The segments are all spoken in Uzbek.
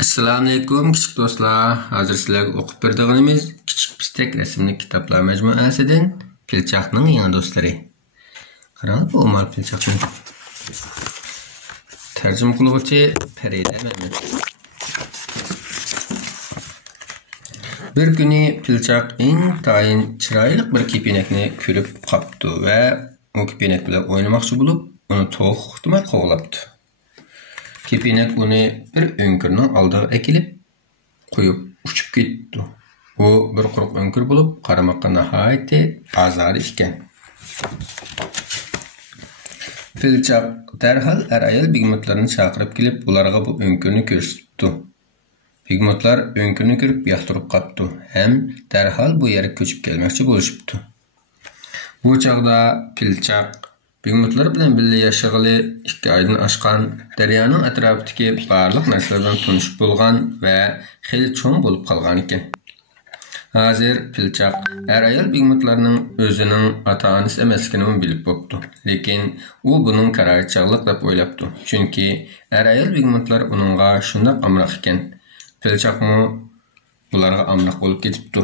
Assalamu alaykum kichik do'stlar. Hozir sizlarga o'qib beradiganimiz Kichik Pistek rasmli kitoblar majmuasidan Pilchoqning yangi do'stlari. Qarang, bu Umar Pilchoqning tarjima qiluvchi Farida Mehmet. Bir kuni Pilchoq intayin chiroyli bir kepinakni ko'rib qopdi va u kepinak bilan o'ynamoqchi bo'lib, uni to'xtamay qo'g'labdi. Kepinak uni bir önkürning oldiga akilib qo'yib uchib ketdi. U bir quruq önkür bo'lib, qaramoqqa nihoyatda azori ekan. Pilchoq darhol ayol bigmotlarni chaqirib kelib, ularga bu önkürni ko'rsatdi. Bigmotlar önkürni ko'rib yoqtirib qopdi ham darhol bu yerga ko'chib kelmoqchi bo'lishibdi. Bu chaqda Pilchoq bigmotlar bilan birga yashag'ili 2 oydan oshgan, daryoning atrofidagi barliq narsalardan tunishib bo'lgan va xeyli cho'ng bo'lib qolgan ekan. Hozir Pilchoq ayol bigmotlarning o'zining ota-onasi emasligini bilib bo'pti, lekin u buning qarorchilik deb o'ylabdi. Chunki ayol bigmotlar uningga shunday amroq ekan. Pilchoqmi ularga amroq bo'lib ketibdi.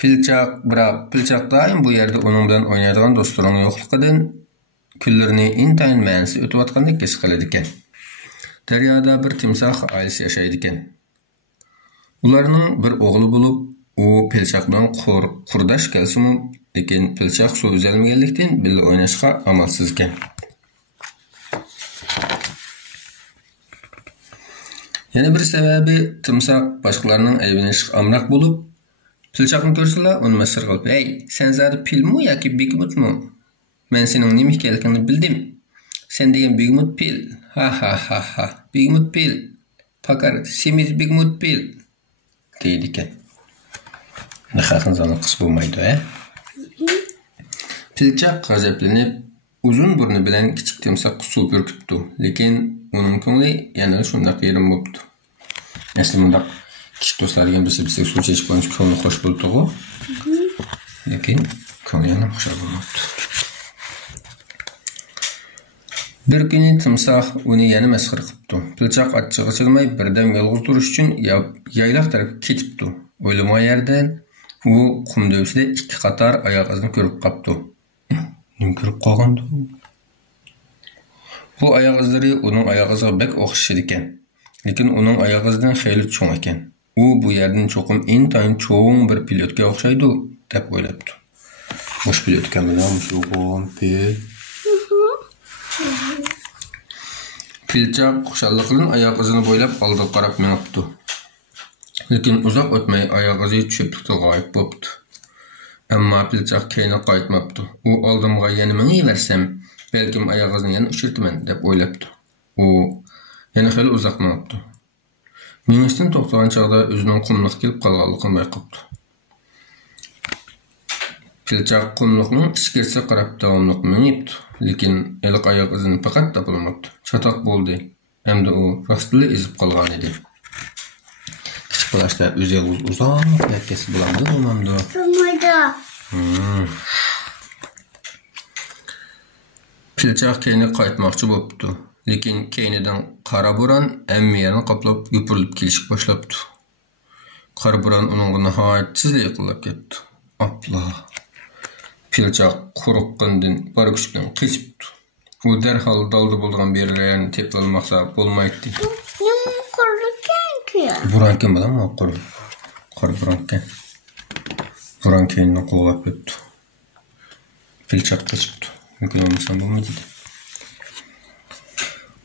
Pilchoq doim bu yerda uning bilan o'ynaydigan do'stlarining yo'qligidan kunlarini intayin ma'nisiz o'tayotgandek his qiladi ekan. Daryoda bir timsoh oilasi yashaydi ekan. Ularning bir o'g'li bo'lib, u Pilchoq bilan qurdosh kelsa-mu, lekin Pilchoq suv uzalmaganlikdan birga o'ynashga amalsiz ekan. Yana bir sababi timsoh boshqalarning ayblanishga amroq bo'lib, Pilchoqni ko'rsalar, uni masxara qilib, "Ey, sen zodi pilmi yoki bigmutmi? Men sening nima ekanligingni bildim. Sen degan bigmut pil. Ha ha ha ha. Bigmut pil. Pakar semiz bigmut pil." deydi ekan. Nahaqinzani qis bo'lmaydi, a? Pilchoq g'azablanib, uzun burni bilan kichik timsohga suv purkitdi, lekin uning ko'ngli yana shunday yerim bo'pti. Aslida bunda kichik do'stlarga birisi suv chechib qo'yish ko'ngli xo'sh bo'ldi-ku. Lekin ko'ngli yana xush bo'lmabdi. Bir kuni timsoh uni yana masxara qilibdi. Pilchoq achchig'i chilmay birdan yolg'iz turish uchun yayloq tarafga ketibdi. O'ylamagan yerdan u qum dovsida 2 qator oyoq izini ko'rib qopdi. Nima ko'rib qolgandi? Bu oyoq izlari uning oyoq iziga bek o'xshash ekan. Lekin uning oyoq izidan xeyli cho'ng ekan. U bu yerdan cho'qim intayin cho'ng bir pilotga o'xshaydi deb o'ylabdi. Bosh pilotga bilan cho'g'im pil. Pilchoq xushallik bilan oyoq izini bo'ylab oldiga qarab minibdi. Lekin uzoq o'tmay oyoq izi cho'plikda g'oyib bo'libdi. Ammo Pilchoq keyinga qaytmabdi. U oldimga yana mingiversam, balkim oyoq izini yana uchirtaman deb o'ylabdi. U yana xeyli uzoq minibdi. Minishdan to'xtagan chog'da o'zining qumliq kelib qolganligini bayqabdi. Pilchoq qumliqning ichkariga qarab davomli minibdi, lekin iliq oyoq izini faqat topolmabdi. Chatoq bo'ldi. Hamda u rostli ezib qolgan edi. Kichik bolashlar o'zi uzoq yakasi bo'lamdi, bo'lmamdi? Bo'lmaydi. Pilchoq keyinga qaytmoqchi bo'libdi. Lekin keynidan qora bo'ron hamma qoplab yupurilib kelishib boshlabdi. Qora bo'ron uning nihoyatsiz yiqilib ketdi. Apla. Pilchoq qo'rqqandan bor kuch bilan qochibdi. U darhol dalda bo'lgan bir yerni tepib olmoqsa bo'lmaydi. Nima qilganki? Bo'ron kim bilanmi qora bo'ron ekan. Bo'ron keyinni qo'llab ketdi. Pilchoq qochibdi. Mumkin bo'lmasa bo'lmaydi.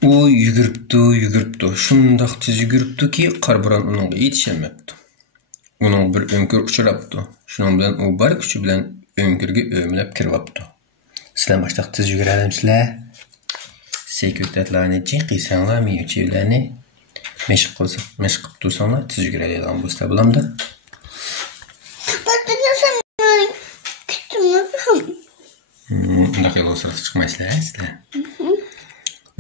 U yuguribdi. Shundoq tez yuguribdiki, qarbo'ron uningga yetishmabdi. Uning bir önkür uchrabdi. Shuning bilan u bor kuchi bilan önkürga o'mlab kiribdi. Sizlar boshliq tez yugurasizlar. Sekretlarni chiqisanglar, miyuchilarni mashq qilib tursanglar, tez yuguradigan bo'lsa bo'lamdi. Undaq yo'lga chiqmaysizlar, sizlar.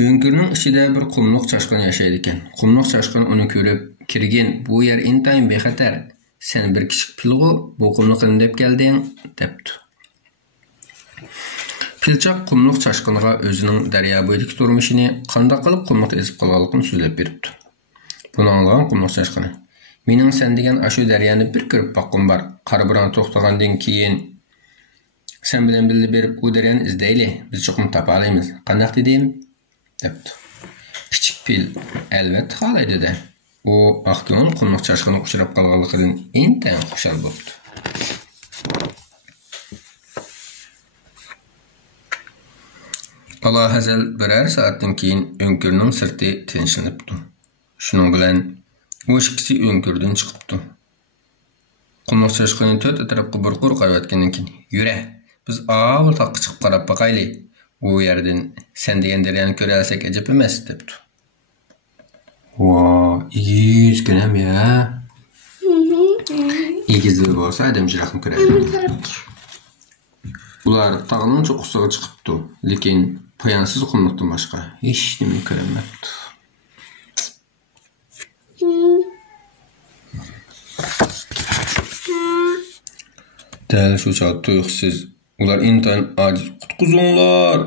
Önkürning ichida bir qumluq chashqin yashaydi ekan. Qumluq chashqin uni ko'rib, "Kirgin, bu yer intayin bexatar. Sen bir kichik pilg'u, bu qumluqni deb kelding", debdi. Pilchaq qumluq çaşqınığa özünün dərya boyidagi turmuşini qandaq qılıb qumluqda ezib qalğanlığını sözləb beribdi. Bunu anlagan qumluq çaşqını: "Mening sen degan aşu daryani bir ko'rib baqqım bar. Qarbiran to'xtagandan keyin sen bilan birga berib u daryani izlayli. Biz cho'qim topa olamiz. Qandaq dedim?" debdi. Kichik fil albatta xohlaydi de. U aqtının qumluq çaşqını uchrab qalğanligidan intayin xushal bo'ldi. Alahazal birer saatdan keyin önkürnün sirti tinchlanibdi. Shuning bilan u ikkisi önkürdan chiqibdi. Qumluq chashqini to'rt atrofga bir qur qarayotgandan keyin: "Yura, biz avval taqqa chiqib qarab baqayli. U yerdan sen degan daryani ko'ra olsak ajab emas" debdi. "Voy, igiz ko'ram ya." Igizli bo'lsa adam jiraqni ko'radi. Ular tağının çoxusuga chiqibdi, lekin poyansiz qumluqdan boshqa hech nima ko'rinmabdi. Dal shu chog'da tuyuqsiz ular intayin ojiz "Qutquzinglar"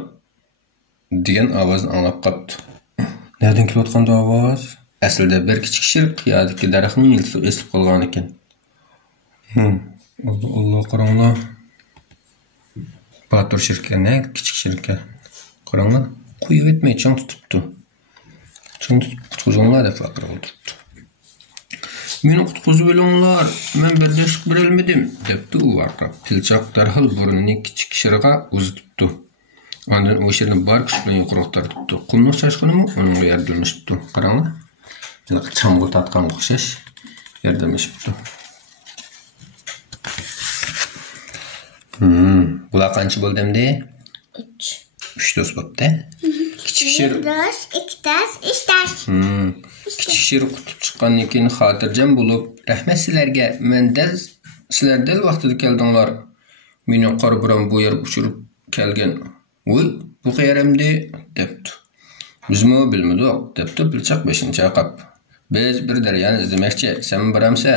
degan ovozni anglab qopdi. Nereden kelayotgandi ovoz? Aslida bir kichik shir qiyodagi daraxtning yiltisi esib qolgan ekan. Allah qaranglar. Batur şirke ne? Küçük şirke. Qaranglar, qo'yib etmay chang tutibdi. Chang tutib qutquzinglar deb faqir o'tiribdi. "Meni qutquzib olinglar, men berdashlik berolmadim" debdi u varqirab. Pilchaq darhol burnini kichik shirga uzatibdi. Ondan u shirni bor kuch bilan yuqoriga tortibdi. Qumluq chashqinimi unga yordamlashibdi. Qaranglar, chamg'ur tatqanga o'xshash yordamlashibdi. Bular qancha bo'ldi endi? 3 do'st bo'pti. Kichik shir 2 do'st, 3 do'st. Kichik shir qutib chiqqandan keyin xotirjam bo'lib, "Rahmat sizlarga, sizlar dal vaqtida keldinglar. Meni qarbiram bu yerga uchirib kelgan. Voy, bu qayerimdi" debdi. "Bizmi bilmadik" debdi Pilchaq 5-chaqab. "Biz bir daryani izlamoqchi, sen boramsa?"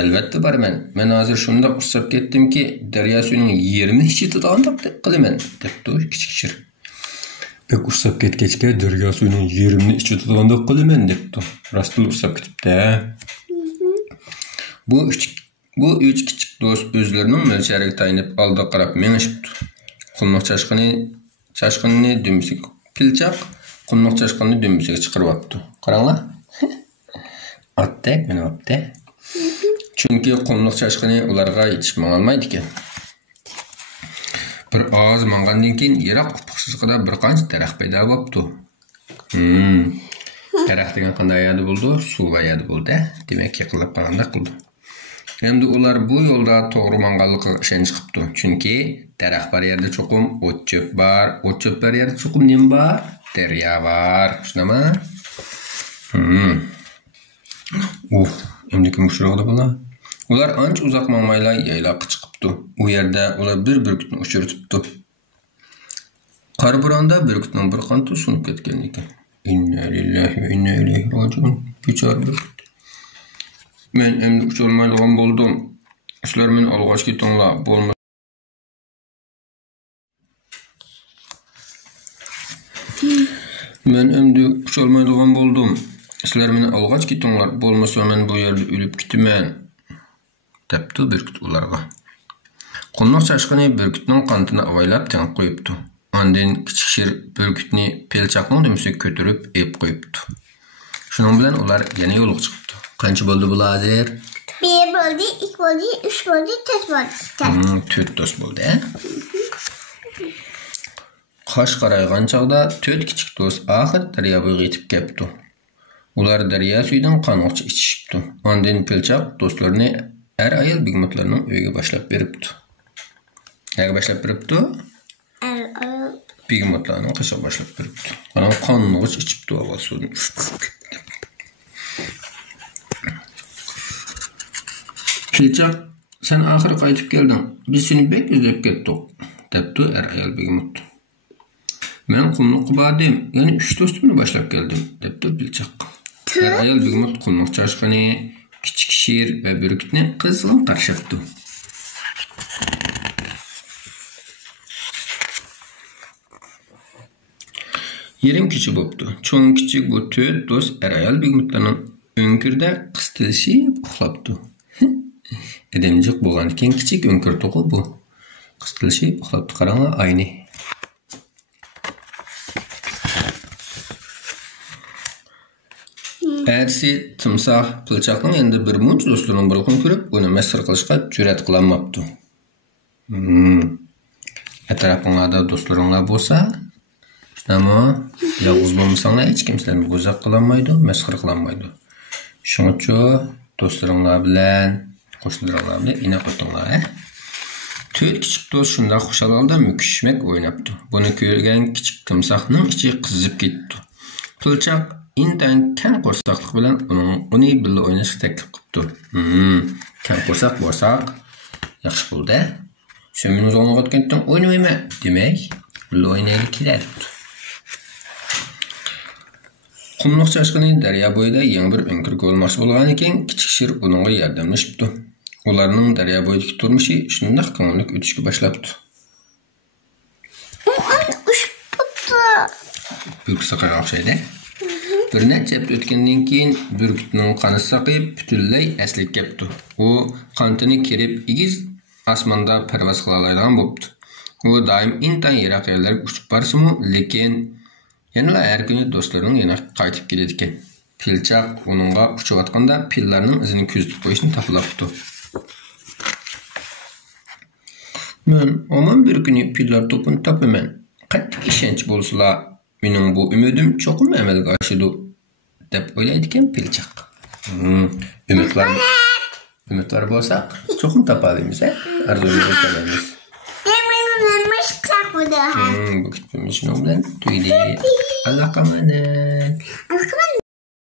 "Albatta borman. Men hozir shunda usab ketdimki, daryo suvining yerini ichitadigan deb qilaman" debdi kichik shir. "Bek usab ketgachga daryo suvining yerini ichitadigan deb qilaman" debdi. Rostli usab ketibdi. Bu üç kichik do'st o'zlarining mo'ljariga tayinib oldiga qarab mengishibdi. Qumluq chashqinni dumsiga Pilchaq qumluq chashqinni dumsiga chiqarib olibdi. Qaranglar. Otdek meni olibdi. Chunki qumluq chashqini ularga yetishib olmaydi ekan. Bir oz mangandan keyin yiroq ufuqsizligida bir qancha daraxt paydo bo'libdi. Daraxt degan qanday yerda bo'ldi? Suv yerda bo'ldi. Demak, yaqinlab qolganda qildi. Endi ular bu yo'lda to'g'ri manganligiga ishonch qilibdi. Chunki daraxt bor yerda cho'qim o't cho'p bor, o't cho'p bor yerda cho'qim nima bor? Daryo bor. Shunami? Endi kim uchrag'ida bo'lar? Ular ancha uzoq mangmaylar yayloqqa chiqibdi. U yerda ular bir burgutni uchirtibdi. Qarbironda burgutning bir qanti sunib ketgan ekan. Inna lillahi va inna ilayhi rojiun. Bichor burgut. Men endi ucholmaydigan bo'ldim. Sizlar meni olg'och ketinglar, bo'lmasa Men endi ucholmaydigan bo'ldim. Sizlar meni olg'och ketinglar, bo'lmasa men bu yerda o'lib ketaman. Debdi burgut ularga. Qumluq chashqini burgutning qantini avaylab teng qo'yibdi. Ondan kichik shir burgutni Pilchaqning dumsiga ko'tarib ep qo'yibdi. Shuning bilan ular yana yo'lga chiqibdi. Qancha bo'ldi bular hozir? 1 bo'ldi, 2 bo'ldi, 3 bo'ldi, 4 bo'ldi. 4 do'st bo'ldi. Qosh qaraygan chog'da 4 kichik do'st oxir daryo bo'yiga yetib kelibdi. Ular daryo suvidan qanoqcha ichishibdi. Ondan Pilchaq do'stlarini ayol bigmotlarning uyiga boshlab beribdi. Nega boshlab beribdi? Bigmotlarning qishiga boshlab beribdi. Ana qonunga ichibdi avval suvni. Pilchaq, sen oxiri qaytib kelding. Biz seni bek izlab ketdik, debdi ayol bigmot. Men qumluqqa bordim, ya'ni 3 do'stimni boshlab keldim, debdi Pilchaq. Ayol bigmot qumluq chashqini, kichik shir va burgutni qizg'in qarshibdi. Yerim kiçik boptu. Çoğun kiçik bu töt dost er-ayal bigmutlarının önkürde qıstilishib uxlaptu. Edemcik bolgan ekan kichik önkür to'qi bu. Qıstilishib uxlaptu. Qaranglar, ayni. Ersi timsah pılçaqning endi bir muncha do'stlarning birligini ko'rib, uni masxar qilishga jur'at qilolmabdi. Atrofingizda do'stlaringlar bo'lsa, ama yalnız bo'lmasanglar hech kim sizlarni go'zak qilolmaydi, masxar qilolmaydi. Shuning uchun do'stlaringlar bilan, qo'shnilaringlar bilan inoq o'tinglar. To'rt kichik do'st shunda xushhalolda mukishmak o'ynabdi. Buni ko'rgan kichik timsohning ichi qizib ketdi. Pulchaq intan kang qo'rsaqlik bilan uni birga o'ynashga taklif qildi. Kang qo'rsaq bo'lsak, yaxshi bo'ldi. Sen meni o'zingga o'tgandan o'ynamayman, demak, birga o'ynaylik keladi. Qumluq chashqini daryo bo'yida yangi bir önkür ko'rmoqchi bo'lgan ekan, kichik shir uningga yordamlashibdi. Ularning daryo bo'yidagi turmushi shunday ko'ngilli o'tishga boshlabdi. Burkutga o'xshaydi. Bir necha hafta o'tgandan keyin burkutning qoni saqib, butunlay asliga kelibdi. U qantini kirib, igiz osmonda parvoz qila oladigan bo'libdi. U doim intan yiroq yerlarga uchib borsa-mu, lekin yana har kuni do'stlarining yana qaytib keladi ekan. Pilchaq uningga uchayotganda pillarning izini kuzatib qo'yishni taxlabdi. Men omon bir kuni pillar to'pini topaman. Qattiq ishonch bo'lsa, mening bu umidim cho'qim amalga oshadi deb o'ylaydi ekan pilchaq. Umidlar bo'lsa, cho'qim topamiz, arzuyimizga kelamiz. Bu kitimiz bilan tuydi. Allah'a emanet.